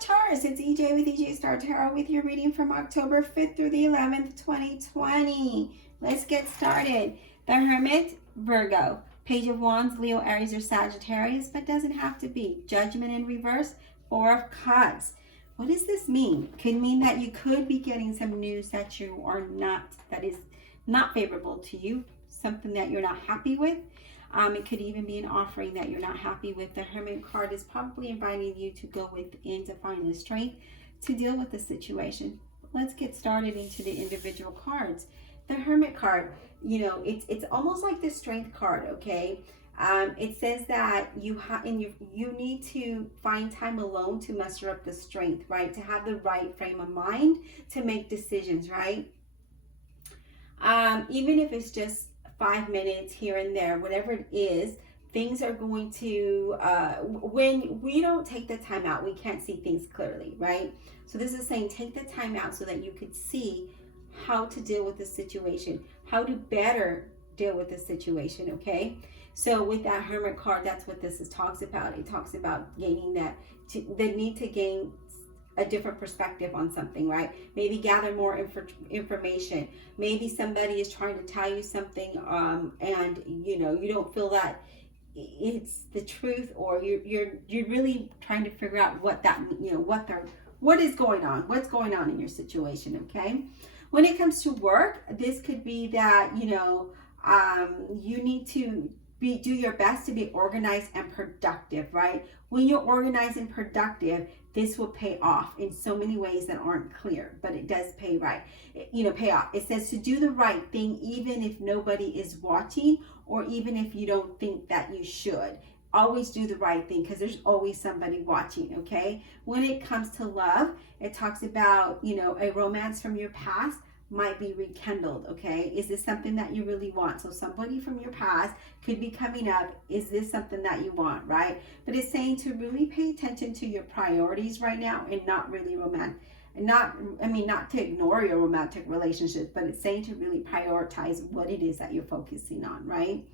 Taurus? It's EJ with EJ Star Tarot with your reading from October 5th through the 11th, 2020. Let's get started. The Hermit, Virgo. Page of Wands, Leo, Aries, or Sagittarius, but doesn't have to be. Judgment in reverse, Four of Cups. What does this mean? Could mean that you could be getting some news that you are not, that is not favorable to you, something that you're not happy with. It could even be an offering that you're not happy with. The Hermit card is probably inviting you to go within to find the strength to deal with the situation. Let's get started into the individual cards. The Hermit card, you know, it's almost like the Strength card, okay? It says that you need to find time alone to muster up the strength, right? To have the right frame of mind to make decisions, right? Even if it's just 5 minutes here and there, whatever it is, things are going to, when we don't take the time out, we can't see things clearly, right? So this is saying take the time out so that you could see how to deal with the situation, how to better deal with the situation, okay? So with that Hermit card, that's what this talks about. It talks about gaining the need to gain a different perspective on something, right? Maybe gather more information. Maybe somebody is trying to tell you something, and you know you don't feel that it's the truth, or you're really trying to figure out what that, you know, what is going on, what's going on in your situation, okay? When it comes to work, this could be that, you know, you need to do your best to be organized and productive, right? When you're organized and productive, this will pay off in so many ways that aren't clear, but it does pay off. It says to do the right thing even if nobody is watching, or even if you don't think that you should. Always do the right thing because there's always somebody watching, okay? When it comes to love, it talks about, you know, a romance from your past might be rekindled, okay? Is this something that you really want? So somebody from your past could be coming up. Is this something that you want, right? But it's saying to really pay attention to your priorities right now and not really not to ignore your romantic relationships, but it's saying to really prioritize what it is that you're focusing on, right?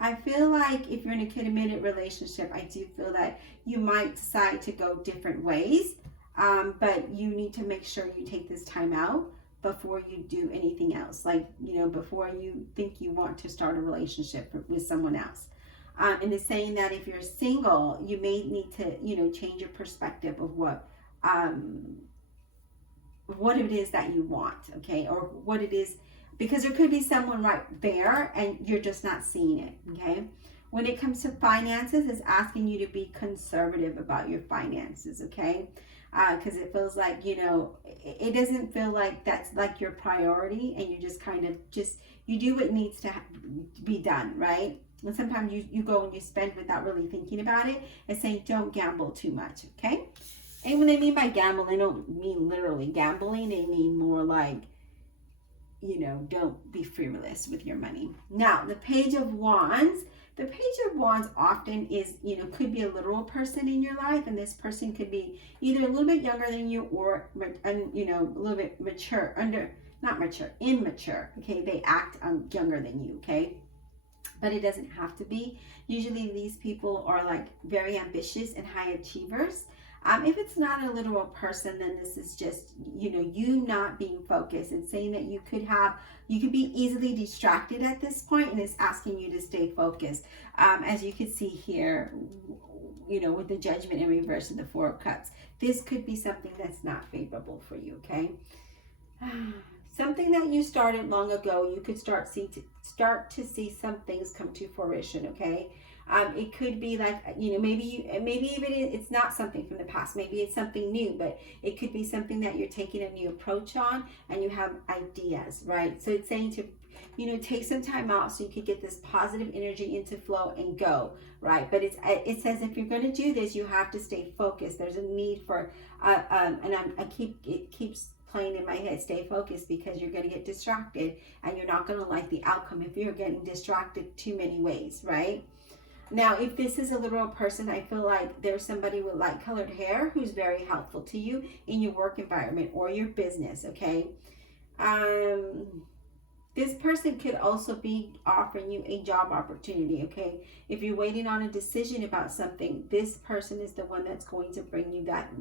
I feel like if you're in a committed relationship, I do feel that you might decide to go different ways. But you need to make sure you take this time out before you do anything else. Like, you know, before you think you want to start a relationship with someone else. And it's saying that if you're single, you may need to, you know, change your perspective of what it is that you want, okay? Or what it is, because there could be someone right there and you're just not seeing it, okay? When it comes to finances, it's asking you to be conservative about your finances, okay? Because it feels like, you know, it doesn't feel like that's like your priority, and you just kind of you do what needs to be done, right? And sometimes you go and you spend without really thinking about it. It's saying don't gamble too much, okay? And when they mean by gamble, they don't mean literally gambling. They mean more like, you know, don't be frivolous with your money. Now, the Page of Wands. The Page of Wands often is, you know, could be a literal person in your life, and this person could be either a little bit younger than you, or, you know, a little bit immature, okay? They act younger than you, okay? But it doesn't have to be. Usually these people are like very ambitious and high achievers. If it's not a literal person, then this is just, you know, you not being focused, and saying that you could be easily distracted at this point, and it's asking you to stay focused. As you can see here, you know, with the Judgment in reverse and the Four of Cups, this could be something that's not favorable for you, okay? Something that you started long ago, you could start to see some things come to fruition, okay? It could be like, you know, maybe even it's not something from the past. Maybe it's something new, but it could be something that you're taking a new approach on, and you have ideas, right? So it's saying to, you know, take some time out so you could get this positive energy into flow and go, right? But it says if you're going to do this, you have to stay focused. There's a need for, it keeps playing in my head, stay focused, because you're going to get distracted, and you're not going to like the outcome if you're getting distracted too many ways, right? Now, if this is a literal person, I feel like there's somebody with light colored hair who's very helpful to you in your work environment or your business, okay? This person could also be offering you a job opportunity, okay? If you're waiting on a decision about something, this person is the one that's going to bring you that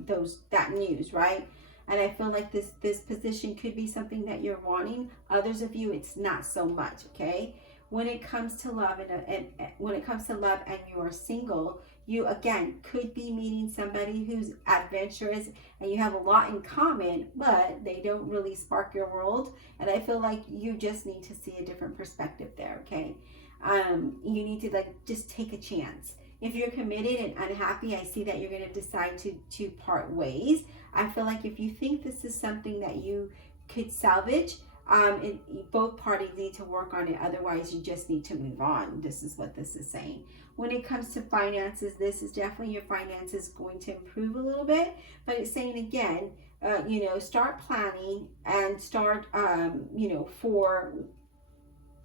news, right? And I feel like this position could be something that you're wanting. Others of you, it's not so much, okay? When it comes to love and when it comes to love and you are single, you again could be meeting somebody who's adventurous and you have a lot in common, but they don't really spark your world. And I feel like you just need to see a different perspective there, okay? You need to just take a chance. If you're committed and unhappy, I see that you're going to decide to part ways. I feel like if you think this is something that you could salvage, both parties need to work on it. Otherwise, you just need to move on. This is what this is saying. When it comes to finances, this is definitely your finances going to improve a little bit. But it's saying again, start planning and start, for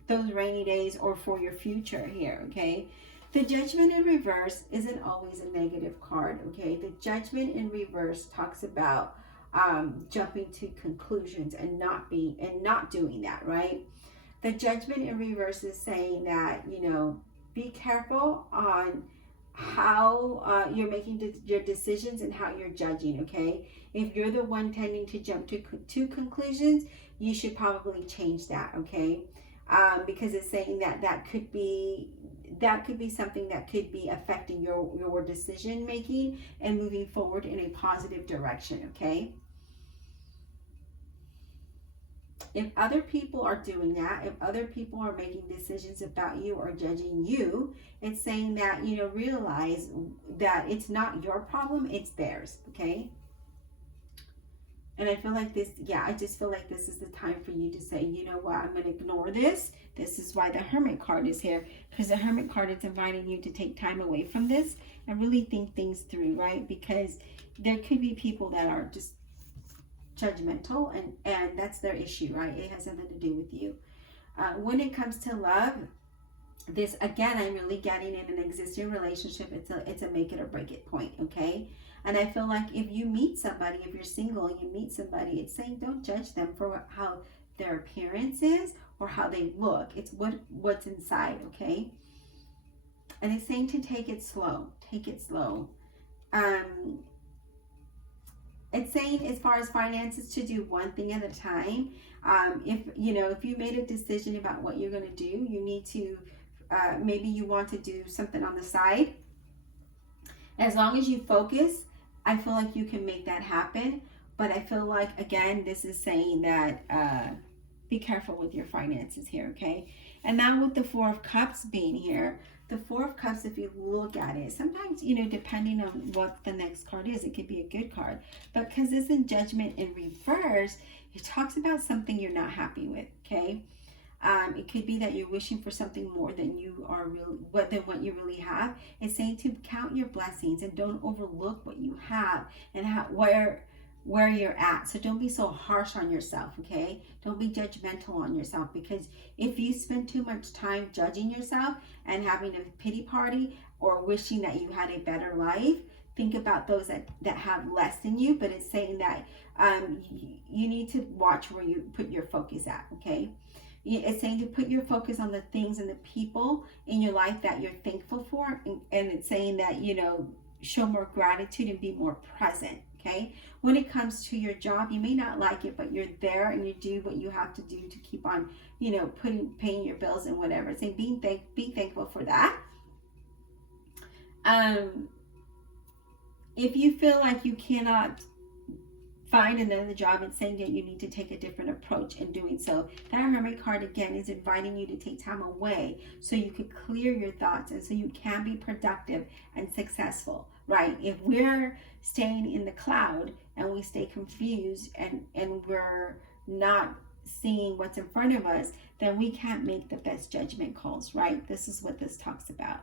those rainy days or for your future here, okay? The Judgment in reverse isn't always a negative card, okay? The Judgment in reverse talks about jumping to conclusions and not doing that, right? The Judgment in reverse is saying that, be careful on how you're making your decisions and how you're judging, okay? If you're the one tending to jump to conclusions, you should probably change that, okay? Because it's saying that could be something that could be affecting your decision making and moving forward in a positive direction, okay? If other people are doing that, if other people are making decisions about you or judging you, it's saying that, realize that it's not your problem, it's theirs, okay? And I feel like I just feel like this is the time for you to say, you know what, I'm going to ignore this. This is why the Hermit card is here, because the Hermit card is inviting you to take time away from this and really think things through, right? Because there could be people that are just judgmental, and that's their issue, right? It has nothing to do with you. When it comes to love, this again, I'm really getting in an existing relationship. It's a make it or break it point, okay? And I feel like if you meet somebody, if you're single and you meet somebody, it's saying don't judge them for how their appearance is or how they look. It's what's inside, okay? And it's saying to take it slow. Take it slow. It's saying as far as finances to do one thing at a time. If you made a decision about what you're going to do, you need to maybe you want to do something on the side. As long as you focus, I feel like you can make that happen. But I feel like, again, this is saying that be careful with your finances here, okay? And now with the Four of Cups being here, the Four of Cups, if you look at it, sometimes, depending on what the next card is, it could be a good card. But because it's in Judgment in reverse, it talks about something you're not happy with, okay? It could be that you're wishing for something more than you are than what you really have. It's saying to count your blessings and don't overlook what you have and where you're at. So don't be so harsh on yourself, okay? Don't be judgmental on yourself, because if you spend too much time judging yourself and having a pity party or wishing that you had a better life, think about those that have less than you. But it's saying that you need to watch where you put your focus at, okay? It's saying to put your focus on the things and the people in your life that you're thankful for. And it's saying that, show more gratitude and be more present, okay? When it comes to your job, you may not like it, but you're there and you do what you have to do to keep on, paying your bills and whatever. It's saying be thankful for that. If you feel like you cannot find another job, and saying that you need to take a different approach in doing so. That Hermit card again is inviting you to take time away so you could clear your thoughts and so you can be productive and successful, right? If we're staying in the cloud and we stay confused and we're not seeing what's in front of us, then we can't make the best judgment calls, right? This is what this talks about.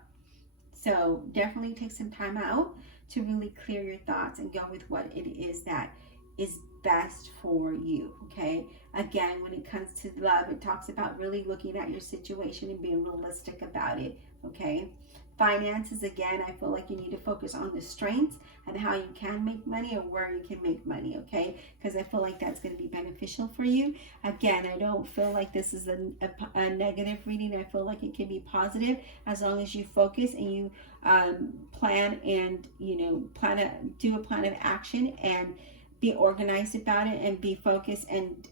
So definitely take some time out to really clear your thoughts and go with what it is that is best for you, okay? Again, when it comes to love, it talks about really looking at your situation and being realistic about it, okay? finances, again, I feel like you need to focus on the strengths and how you can make money or where you can make money, okay? Because I feel like that's going to be beneficial for you. Again, I don't feel like this is a negative reading. I feel like it can be positive as long as you focus and you plan and, do a plan of action and be organized about it and be focused and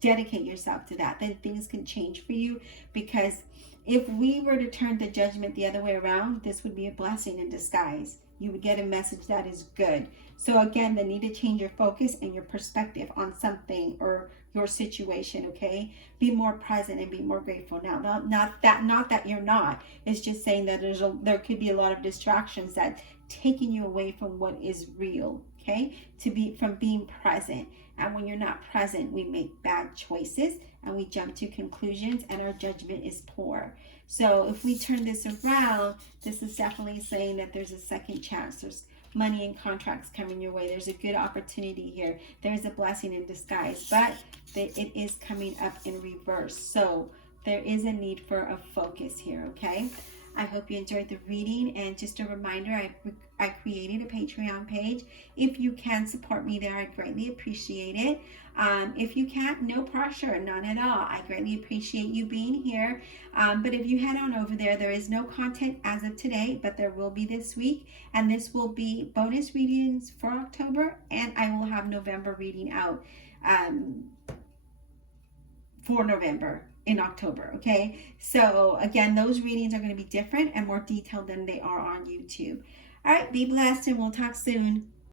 dedicate yourself to that. Then things can change for you, because if we were to turn the judgment the other way around, this would be a blessing in disguise. You would get a message that is good. So again, the need to change your focus and your perspective on something or your situation, okay? Be more present and be more grateful. Now, not that you're not. It's just saying that there could be a lot of distractions that taking you away from what is real, okay? From being present. And when you're not present, we make bad choices and we jump to conclusions and our judgment is poor. So if we turn this around, this is definitely saying that there's a second chance. There's money and contracts coming your way. There's a good opportunity here. There's a blessing in disguise, but it is coming up in reverse. So there is a need for a focus here, okay? I hope you enjoyed the reading, and just a reminder, I created a Patreon page. If you can support me there, I greatly appreciate it. If you can't, no pressure, none at all. I greatly appreciate you being here. But if you head on over there is no content as of today, but there will be this week, and this will be bonus readings for October, and I will have November reading out for November in October, okay? So again, those readings are going to be different and more detailed than they are on YouTube. All right, be blessed, and we'll talk soon.